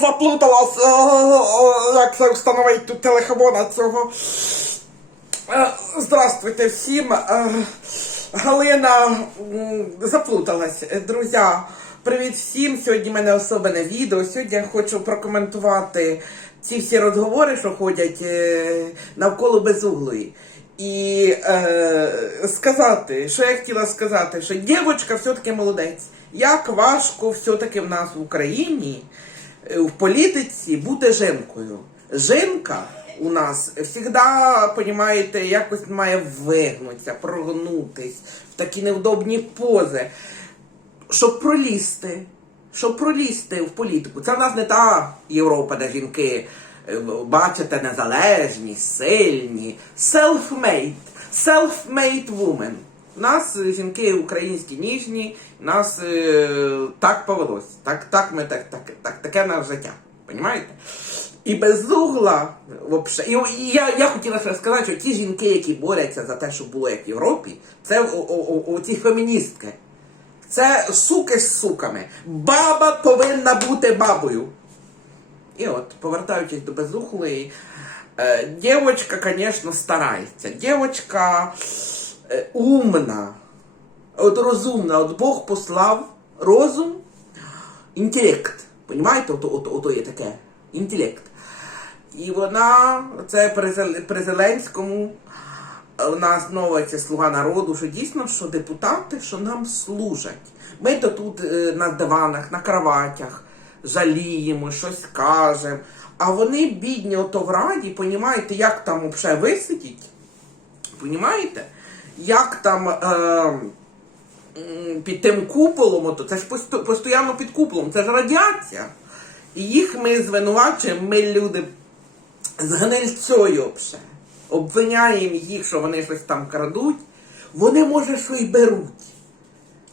заплуталась, е, як це встановити тут телефона цього. Е, Здравствуйте всім. Е, Галина заплуталась. Друзі, привіт всім. Сьогодні в мене особливе відео. Сьогодні я хочу прокоментувати ці всі розговори, що ходять навколо безуглої. І е, сказати, що я хотіла сказати, що дівчинка все-таки молодець. Як важко все-таки в нас в Україні в політиці бути жінкою. Жінка у нас завжди, понімаєте, якось має вигнутися, прогнутись в такі невдобні пози, щоб пролізти. Щоб пролізти в політику. Це в нас не та Європа, де жінки, е, бачите, незалежні, сильні. Self-made. Self-made woman. У нас е, жінки українські ніжні, нас е, так повелось. Так, так ми так, так, так, таке наше життя. Понімаєте? І без угла, вообще, і, і я, я хотіла ще сказати, що ті жінки, які борються за те, щоб було як в Європі, це о, о, феміністки. Це суки з суками. Баба повинна бути бабою. І от, повертаючись до безухлої, е, дівчинка, звісно, старається. Дівчинка умна, от розумна, от Бог послав розум, інтелект. Понімаєте, ото, ото, ото є таке. Інтелект. І вона, це при, Зеленському, е, вона основується слуга народу, що дійсно, що депутати, що нам служать. Ми то тут е, на диванах, на кроватях жаліємо, щось кажемо. А вони, бідні, ото в раді, понімаєте, як там взагалі висидіть? Понімаєте? Як там е, під тим куполом, ото, це ж посто- постійно під куполом, це ж радіація. І їх ми звинувачуємо, ми люди з гнильцою взагалі. Обвиняємо їх, що вони щось там крадуть. Вони, може, що й беруть.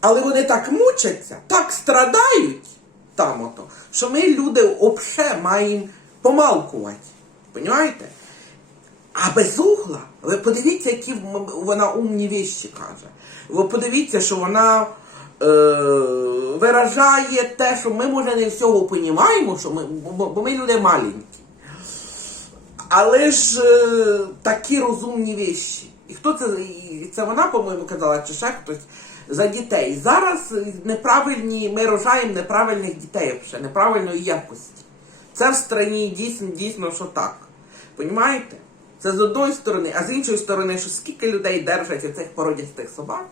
Але вони так мучаться, так страдають там ото, що ми люди взагалі маємо помалкувати. Понімаєте? А без угла, ви подивіться, які вона умні вещі каже. Ви подивіться, що вона е, виражає те, що ми, може, не всього розуміємо, що ми, бо, ми люди маленькі. Але ж е, такі розумні вещі. І хто це? І це вона, по-моєму, казала, чи ще хтось за дітей. Зараз неправильні, ми рожаємо неправильних дітей, ще неправильної якості. Це в страні дійсно, дійсно, що так. Понімаєте? Це з одної сторони, а з іншої сторони, що скільки людей держать цих породістих собак,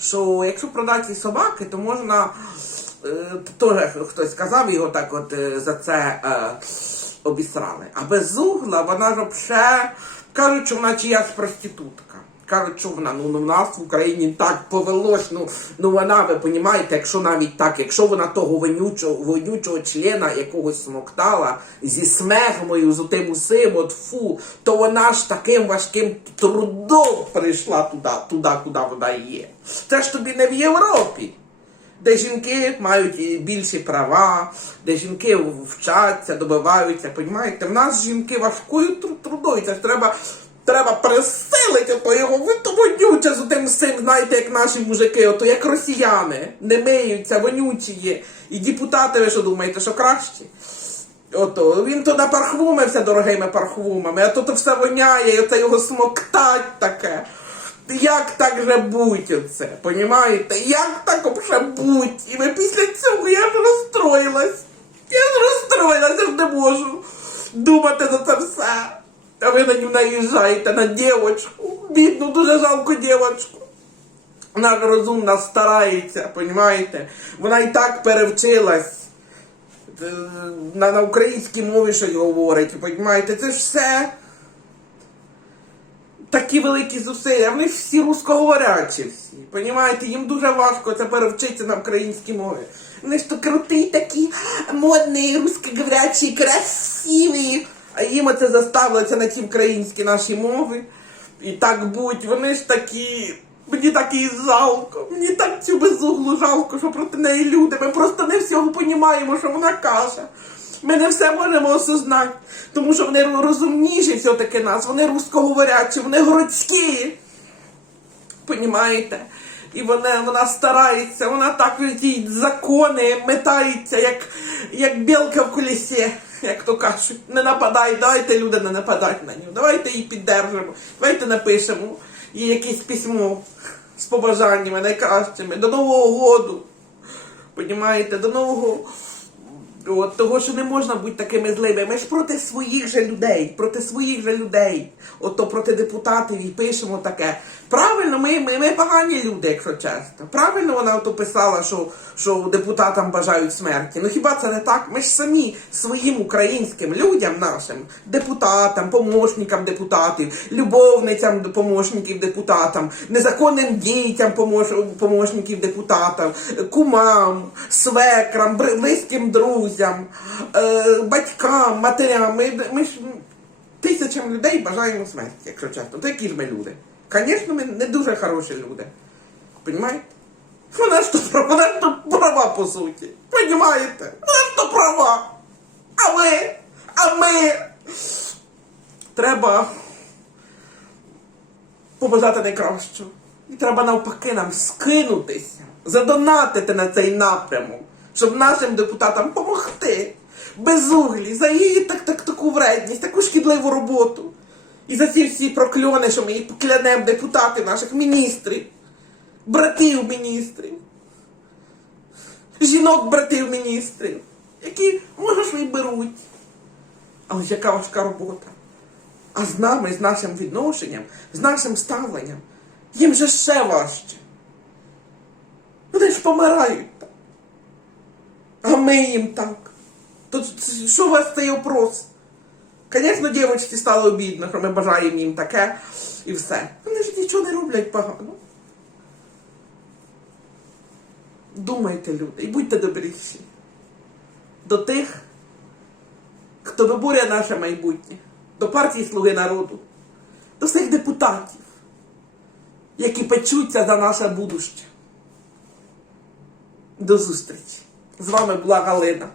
що якщо продати ці собаки, то можна. е, Теж хтось сказав його так от е, за це е, обісрали. А без угла вона ж взагалі кажуть, що вона чиясь проститутка. Кажуть, що вона ну, в нас в Україні так повелось. Ну, ну вона, ви розумієте, якщо навіть так, якщо вона того вонючого, вонючого члена якогось смоктала зі смегмою, з тим усим, от фу, то вона ж таким важким трудом прийшла туди, туди, куди вона є. Це ж тобі не в Європі де жінки мають більші права, де жінки вчаться, добиваються. Понімаєте? В нас жінки важкою тру- трудою. Це ж треба. Треба пересилити то його ви то вонюче з тим всім, знаєте, як наші мужики, ото як росіяни, не миються, вонючі є. І депутати, ви що думаєте, що кращі? Ото він то напархвумився дорогими пархвумами, а тут все воняє, і оце його смоктать таке. Як так же будь оце? Понімаєте? Як так вже будь? І ви після цього я ж розстроїлась. Я ж розстроїлась, я ж не можу думати за це все. А ви на нього наїжджаєте на дівочку. Бідну, дуже жалку дівочку. Вона розумна старається, понімаєте? Вона і так перевчилась е, на, на українській мові щось говорить, понімаєте? Це ж все такі великі зусилля. Вони всі русскоговорячі всі. Понімаєте, їм дуже важко це перевчитися на українській мові. Вони ж то круті, такі модні, русскоговорячі, красиві. А їм це заставилося на ті українські наші мови. І так будь, вони ж такі. Мені так її жалко, мені так цю безуглу жалко, що проти неї люди. Ми просто не всього понімаємо, що вона каже. Ми не все можемо осознати, тому що вони розумніші все-таки нас, вони русскоговорячі, вони городські. Понімаєте? І вона, вона старається, вона так ті закони метається, як, як білка в колісі, як то кажуть. Не нападай, давайте люди не нападать на нього. Давайте її піддержимо, давайте напишемо їй якесь письмо з побажаннями найкращими до Нового году. Понімаєте, до нового. От того, що не можна бути такими злими. Ми ж проти своїх же людей, проти своїх же людей. Ото проти депутатів і пишемо таке. Правильно, ми, ми, ми погані люди, якщо чесно. Правильно вона ото писала, що, що депутатам бажають смерті. Ну хіба це не так? Ми ж самі своїм українським людям нашим, депутатам, помощникам депутатів, любовницям помощників депутатам, незаконним дітям помощ- помощників депутатів, кумам, свекрам, близьким друзям, е, батькам, матерям. Ми, ми ж тисячам людей бажаємо смерті, якщо чесно. То які ж ми люди? Звісно, ми не дуже хороші люди. Понімаєте? Вона ж то вона ж то права, по суті. Понімаєте? Вона ж то права. А ми, а ми. Треба побажати найкращого. І треба навпаки нам скинутися, задонатити на цей напрямок, щоб нашим депутатам допомогти. Без углі, за її так, так, таку вредність, таку шкідливу роботу. І за ці всі прокльони, що ми їй поклянемо депутатів, наших міністрів, братів міністрів, жінок братів міністрів, які, може, ж і беруть. Але яка важка робота. А з нами, з нашим відношенням, з нашим ставленням, їм же ще важче. Вони ж помирають. А ми їм так. То що у вас цей опрос? Звісно, дівчатці стало обідно, що ми бажаємо їм таке і все. Вони ж нічого не роблять погано. Думайте, люди, і будьте добріші. До тих, хто виборює наше майбутнє, до партії Слуги народу, до всіх депутатів, які печуться за наше будуще. До зустрічі! З вами була Галина.